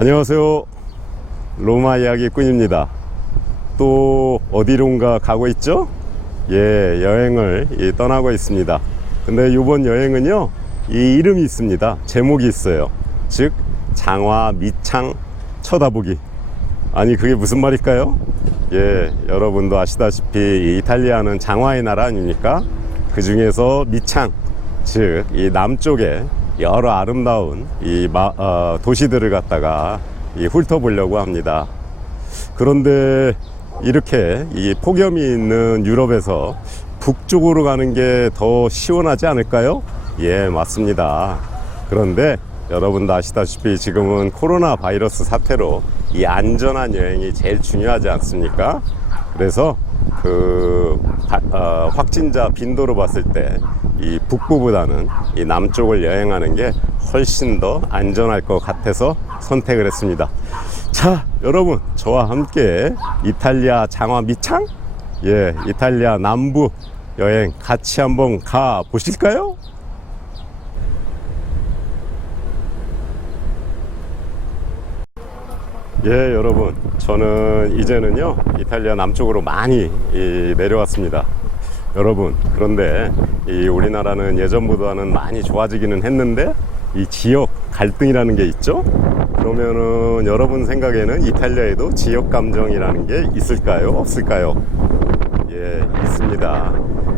안녕하세요. 로마 이야기꾼입니다. 또 어디론가 가고 있죠? 예, 여행을 떠나고 있습니다. 근데 이번 여행은요, 이 이름이 있습니다. 제목이 있어요. 즉 장화 밑창 쳐다보기. 아니, 그게 무슨 말일까요? 예, 여러분도 아시다시피 이 이탈리아는 장화의 나라 아닙니까? 그 중에서 밑창, 즉 이 남쪽에 여러 아름다운 이 도시들을 갖다가 훑어보려고 합니다. 그런데 이렇게 이 폭염이 있는 유럽에서 북쪽으로 가는 게 더 시원하지 않을까요? 예, 맞습니다. 그런데 여러분도 아시다시피 지금은 코로나 바이러스 사태로 이 안전한 여행이 제일 중요하지 않습니까? 그래서 확진자 빈도로 봤을 때 이 북부보다는 이 남쪽을 여행하는 게 훨씬 더 안전할 것 같아서 선택을 했습니다. 자, 여러분, 저와 함께 이탈리아 장화 밑창? 예, 이탈리아 남부 여행 같이 한번 가 보실까요? 예, 여러분, 저는 이제는요 이탈리아 남쪽으로 많이 내려왔습니다. 여러분, 그런데 이 우리나라는 예전보다는 많이 좋아지기는 했는데 이 지역 갈등이라는 게 있죠. 그러면은 여러분 생각에는 이탈리아에도 지역 감정이라는 게 있을까요, 없을까요? 예, 있습니다.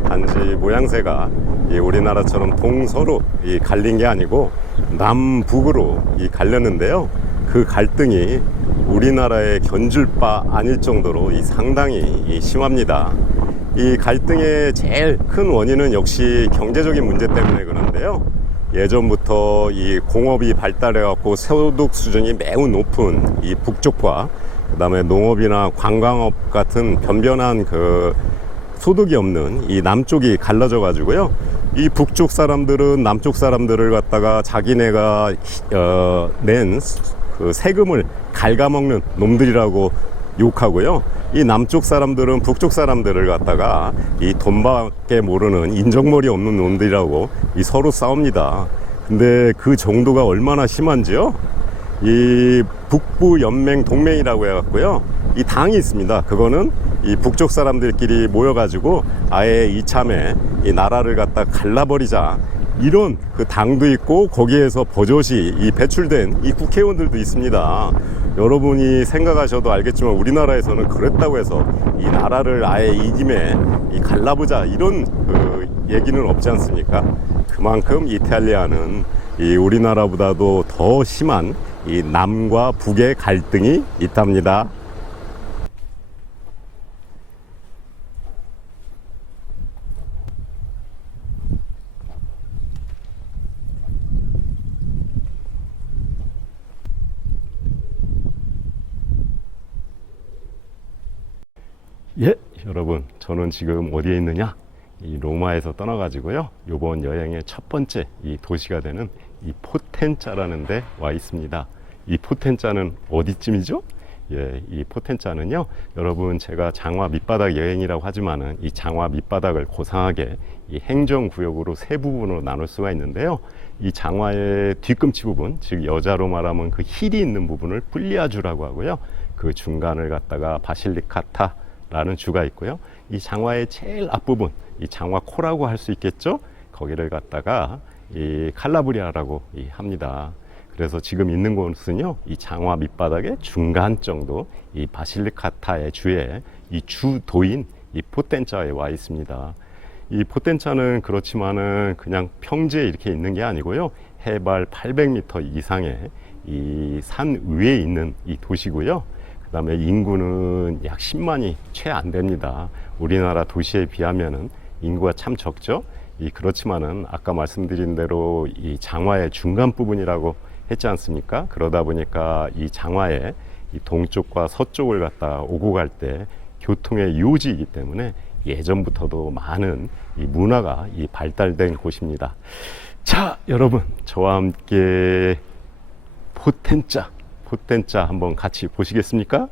단지 모양새가 우리나라처럼 동서로 갈린 게 아니고 남북으로 갈렸는데요. 그 갈등이 우리나라에 견줄 바 아닐 정도로 상당히 심합니다. 이 갈등의 제일 큰 원인은 역시 경제적인 문제 때문에 그런데요. 예전부터 이 공업이 발달해 갖고 소득 수준이 매우 높은 이 북쪽과 그 다음에 농업이나 관광업 같은 변변한 소득이 없는 이 남쪽이 갈라져 가지고요. 이 북쪽 사람들은 남쪽 사람들을 갖다가 자기네가 낸 세금을 갉아먹는 놈들이라고 욕하고요. 이 남쪽 사람들은 북쪽 사람들을 갖다가 이 돈밖에 모르는 인정머리 없는 놈들이라고 서로 싸웁니다. 근데 그 정도가 얼마나 심한지요? 이 북부 연맹 동맹이라고 해갖고요, 이 당이 있습니다. 그거는 이 북쪽 사람들끼리 모여가지고 아예 이참에 이 나라를 갖다 갈라버리자, 이런 당도 있고 거기에서 버젓이 배출된 이 국회의원들도 있습니다. 여러분이 생각하셔도 알겠지만 우리나라에서는 그랬다고 해서 이 나라를 아예 이 김에 갈라보자, 이런 얘기는 없지 않습니까? 그만큼 이탈리아는 우리나라보다도 더 심한 이 남과 북의 갈등이 있답니다. 예, 여러분, 저는 지금 어디에 있느냐? 이 로마에서 떠나가지고요, 이번 여행의 첫 번째 이 도시가 되는 이 포텐자라는 데 와 있습니다. 이 포텐자는 어디쯤이죠? 예, 이 포텐자는요, 여러분, 제가 장화 밑바닥 여행이라고 하지만은 이 장화 밑바닥을 고상하게 이 행정구역으로 세 부분으로 나눌 수가 있는데요. 이 장화의 뒤꿈치 부분, 즉 여자로 말하면 그 힐이 있는 부분을 플리아주라고 하고요. 그 중간을 갖다가 바실리카타 라는 주가 있고요. 이 장화의 제일 앞부분, 이 장화 코라고 할 수 있겠죠? 거기를 갖다가 이 칼라브리아라고 합니다. 그래서 지금 있는 곳은요, 이 장화 밑바닥의 중간 정도, 이 바실리카타의 주에 이 주도인 이 포텐자에 와 있습니다. 이 포텐자는 그렇지만은 그냥 평지에 이렇게 있는 게 아니고요, 해발 800m 이상의 이 산 위에 있는 이 도시고요. 그 다음에 인구는 약 10만이 채 안 됩니다. 우리나라 도시에 비하면은 인구가 참 적죠. 그렇지만은 아까 말씀드린 대로 이 장화의 중간 부분이라고 했지 않습니까? 그러다 보니까 이 장화의 이 동쪽과 서쪽을 갖다 오고 갈 때 교통의 요지이기 때문에 예전부터도 많은 이 문화가 발달된 곳입니다. 자, 여러분, 저와 함께 포텐자 한번 같이 보시겠습니까?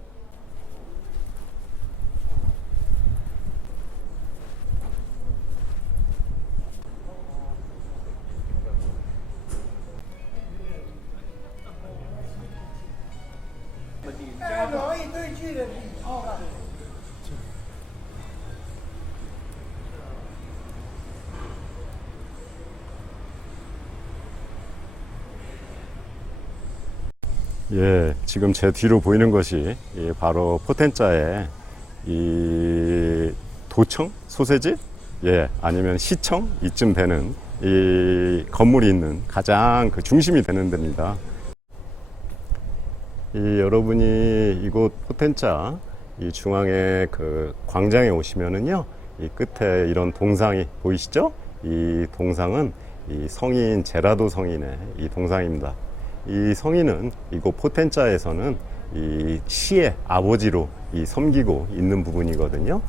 예, 지금 제 뒤로 보이는 것이 바로 포텐자의 이 도청? 소세지? 예, 아니면 시청? 이쯤 되는 이 건물이 있는 가장 그 중심이 되는 데입니다. 여러분이 이곳 포텐자 이 중앙에 그 광장에 오시면은요, 이 끝에 이런 동상이 보이시죠? 이 동상은 이 성인 제라도 성인의 이 동상입니다. 이 성인은 이곳 포텐자에서는 이 시의 아버지로 이 섬기고 있는 부분이거든요.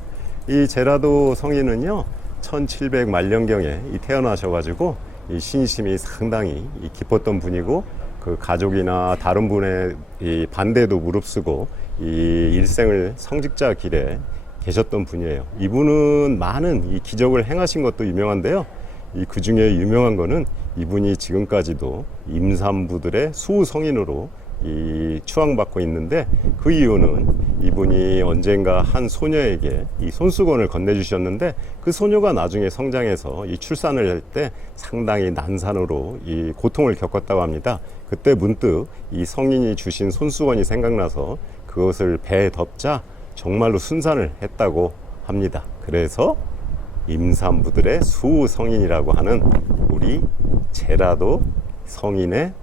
이 제라도 성인은요, 1700 말년경에 태어나셔가지고 이 신심이 상당히 깊었던 분이고, 그 가족이나 다른 분의 이 반대도 무릅쓰고 이 일생을 성직자 길에 계셨던 분이에요. 이분은 많은 이 기적을 행하신 것도 유명한데요. 그 중에 유명한 거는 이분이 지금까지도 임산부들의 수성인으로 추앙받고 있는데, 그 이유는 이분이 언젠가 한 소녀에게 이 손수건을 건네주셨는데, 그 소녀가 나중에 성장해서 이 출산을 할 때 상당히 난산으로 이 고통을 겪었다고 합니다. 그때 문득 이 성인이 주신 손수건이 생각나서 그것을 배에 덮자 정말로 순산을 했다고 합니다. 그래서 임산부들의 수성인이라고 하는 우리 제라도 성인의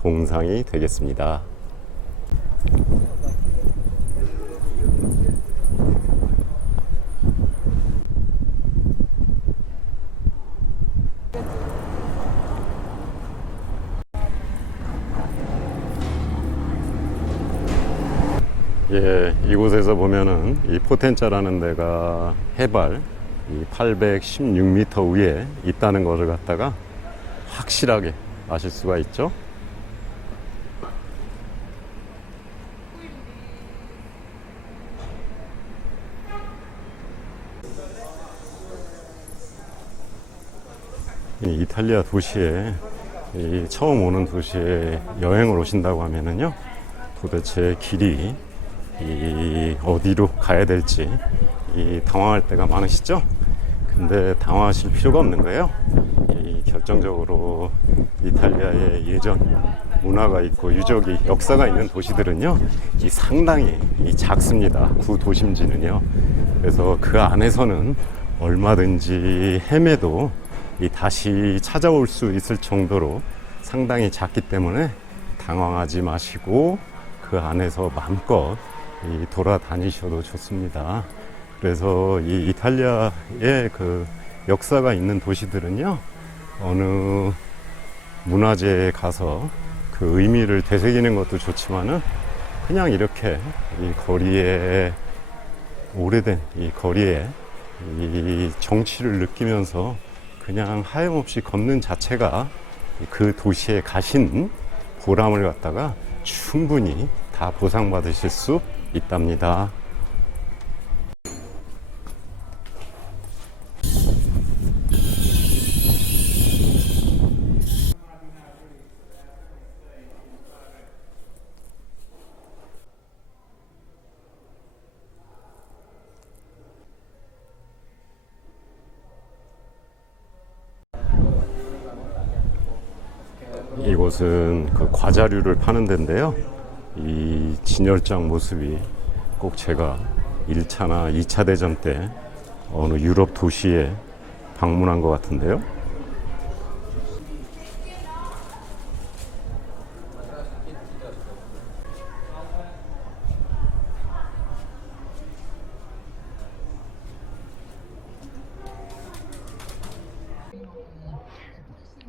동상이 되겠습니다. 예, 이곳에서 보면은 이 포텐자라는 데가 해발 816m 위에 있다는 것을 갖다가 확실하게 아실 수가 있죠. 이 이탈리아 도시에 처음 오는 도시에 여행을 오신다고 하면은요, 도대체 길이 어디로 가야 될지 당황할 때가 많으시죠? 근데 당황하실 필요가 없는 거예요. 결정적으로 이탈리아의 예전 문화가 있고 유적이 역사가 있는 도시들은요, 상당히 작습니다. 구 도심지는요. 그래서 그 안에서는 얼마든지 헤매도 다시 찾아올 수 있을 정도로 상당히 작기 때문에 당황하지 마시고 그 안에서 마음껏 돌아다니셔도 좋습니다. 그래서 이 이탈리아의 그 역사가 있는 도시들은요, 어느 문화재에 가서 그 의미를 되새기는 것도 좋지만은 그냥 이렇게 이 거리에, 오래된 이 거리에 이 정취를 느끼면서 그냥 하염없이 걷는 자체가 그 도시에 가신 보람을 갖다가 충분히 다 보상받으실 수 있답니다. 이곳은 그 과자류를 파는 데인데요. 이 진열장 모습이 꼭 제가 1차나 2차 대전 때 어느 유럽 도시에 방문한 것 같은데요.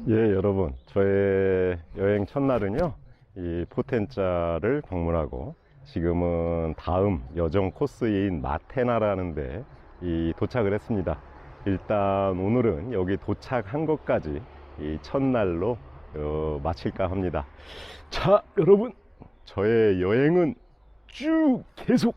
예, 여러분, 저의 여행 첫날은요, 이 포텐자를 방문하고 지금은 다음 여정 코스인 마테나라는 데 도착을 했습니다. 일단 오늘은 여기 도착한 것까지 이 첫날로 마칠까 합니다. 자, 여러분, 저의 여행은 쭉 계속